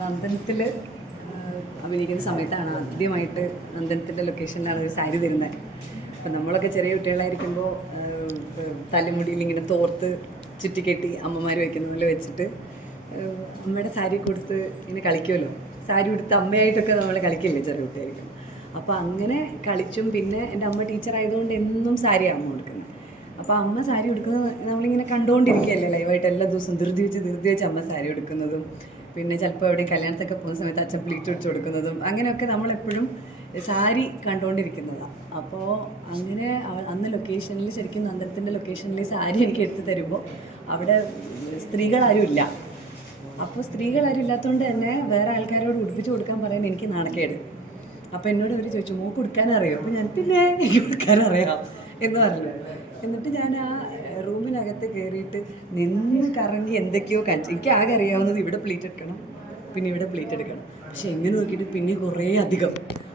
നന്ദനത്തിൽ അഭിനയിക്കുന്ന സമയത്താണ് ആദ്യമായിട്ട് നന്ദനത്തിൻ്റെ ലൊക്കേഷനിലാണ് ഒരു സാരി തരുന്നത്. അപ്പം നമ്മളൊക്കെ ചെറിയ കുട്ടികളായിരിക്കുമ്പോൾ തലമുടിയിൽ ഇങ്ങനെ തോർത്ത് ചുറ്റിക്കെട്ടി അമ്മമാർ വയ്ക്കുന്ന പോലെ വെച്ചിട്ട് അമ്മയുടെ സാരി കൊടുത്ത് ഇങ്ങനെ കളിക്കുമല്ലോ. സാരി കൊടുത്ത് അമ്മയായിട്ടൊക്കെ നമ്മൾ കളിക്കില്ലേ ചെറിയ കുട്ടിയായിരിക്കും. അപ്പോൾ അങ്ങനെ കളിച്ചും പിന്നെ എൻ്റെ അമ്മ ടീച്ചറായതുകൊണ്ട് എന്നും സാരിയാണ് അമ്മ കൊടുക്കുന്നത്. അപ്പോൾ അമ്മ സാരി കൊടുക്കുന്നത് നമ്മളിങ്ങനെ കണ്ടുകൊണ്ടിരിക്കുകയല്ലേ ലൈവായിട്ട് എല്ലാ ദിവസവും ധൃതി വെച്ച് അമ്മ സാരി കൊടുക്കുന്നതും പിന്നെ ചിലപ്പോൾ എവിടെയും കല്യാണത്തൊക്കെ പോകുന്ന സമയത്ത് അച്ഛൻ പ്ലീറ്റ് വെച്ച് കൊടുക്കുന്നതും അങ്ങനെയൊക്കെ നമ്മളെപ്പോഴും സാരി കണ്ടുകൊണ്ടിരിക്കുന്നതാണ്. അപ്പോൾ അങ്ങനെ അന്ന് ലൊക്കേഷനിൽ ശരിക്കും നന്ദനത്തിൻ്റെ ലൊക്കേഷനിൽ സാരി എനിക്ക് എടുത്ത് തരുമ്പോൾ അവിടെ സ്ത്രീകളാരും ഇല്ല. അപ്പോൾ സ്ത്രീകളാരും ഇല്ലാത്തതുകൊണ്ട് തന്നെ വേറെ ആൾക്കാരോട് ഉടുപ്പിച്ച് കൊടുക്കാൻ പറയാൻ എനിക്ക് നാണക്കേട്. അപ്പോൾ എന്നോട് അവർ ചോദിച്ചു മോൾക്ക് കൊടുക്കാനറിയോ? അപ്പോൾ ഞാൻ പിന്നെ എനിക്ക് കൊടുക്കാനറിയാം എന്ന് പറഞ്ഞു. എന്നിട്ട് ഞാൻ ആ റൂമിനകത്ത് കയറിയിട്ട് നിന്ന് കറങ്ങി എന്തൊക്കെയോ കാണിച്ചു. എനിക്ക് ആകെ അറിയാവുന്നത് ഇവിടെ പ്ലേറ്റ് എടുക്കണം, പിന്നെ ഇവിടെ പ്ലേറ്റ് എടുക്കണം. പക്ഷെ എങ്ങനെ നോക്കിയിട്ട് പിന്നെ കുറേ അധികം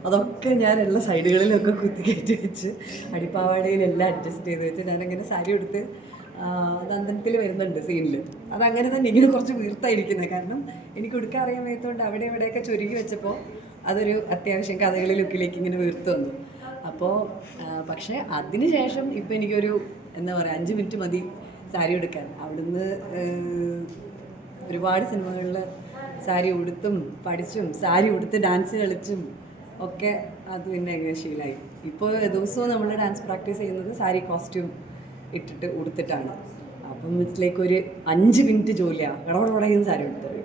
അതൊക്കെ ഞാൻ എല്ലാ സൈഡുകളിലൊക്കെ കുത്തി കയറ്റി വെച്ച് അടിപ്പാവാടയിലെല്ലാം അഡ്ജസ്റ്റ് ചെയ്ത് വെച്ച് ഞാനങ്ങനെ സാരി എടുത്ത് നന്ദനത്തിൽ വരുന്നുണ്ട് സീനിൽ. അതങ്ങനെ തന്നെ ഇങ്ങനെ കുറച്ച് വീർത്തായിരിക്കുന്നത്. കാരണം എനിക്ക് ഉടുക്കാൻ അറിയാൻ വയ്യാത്തതുകൊണ്ട് അവിടെ ഇവിടെയൊക്കെ ചുരുങ്ങി വെച്ചപ്പോൾ അതൊരു അത്യാവശ്യം കഥകളി ലുക്കിലേക്ക് ഇങ്ങനെ വീർത്ത് വന്നു. അപ്പോൾ പക്ഷേ അതിന് ശേഷം ഇപ്പോൾ എനിക്കൊരു എന്താ പറയുക 5 മിനിറ്റ് മതി സാരി ഉടുക്കാൻ. അവിടുന്ന് ഒരുപാട് സിനിമകളിൽ സാരി ഉടുത്തും പഠിച്ചും സാരി ഉടുത്ത് ഡാൻസ് കളിച്ചും ഒക്കെ അത് പിന്നെ ശീലമായി. ഇപ്പോൾ ദിവസവും നമ്മൾ ഡാൻസ് പ്രാക്ടീസ് ചെയ്യുന്നത് സാരി കോസ്റ്റ്യൂം ഇട്ടിട്ട് ഉടുത്തിട്ടാണ്. അപ്പം ഇതിലേക്ക് ഒരു 5 മിനിറ്റ് ജോലിയാണ് കടപടപടയും സാരി ഉടുത്തത്.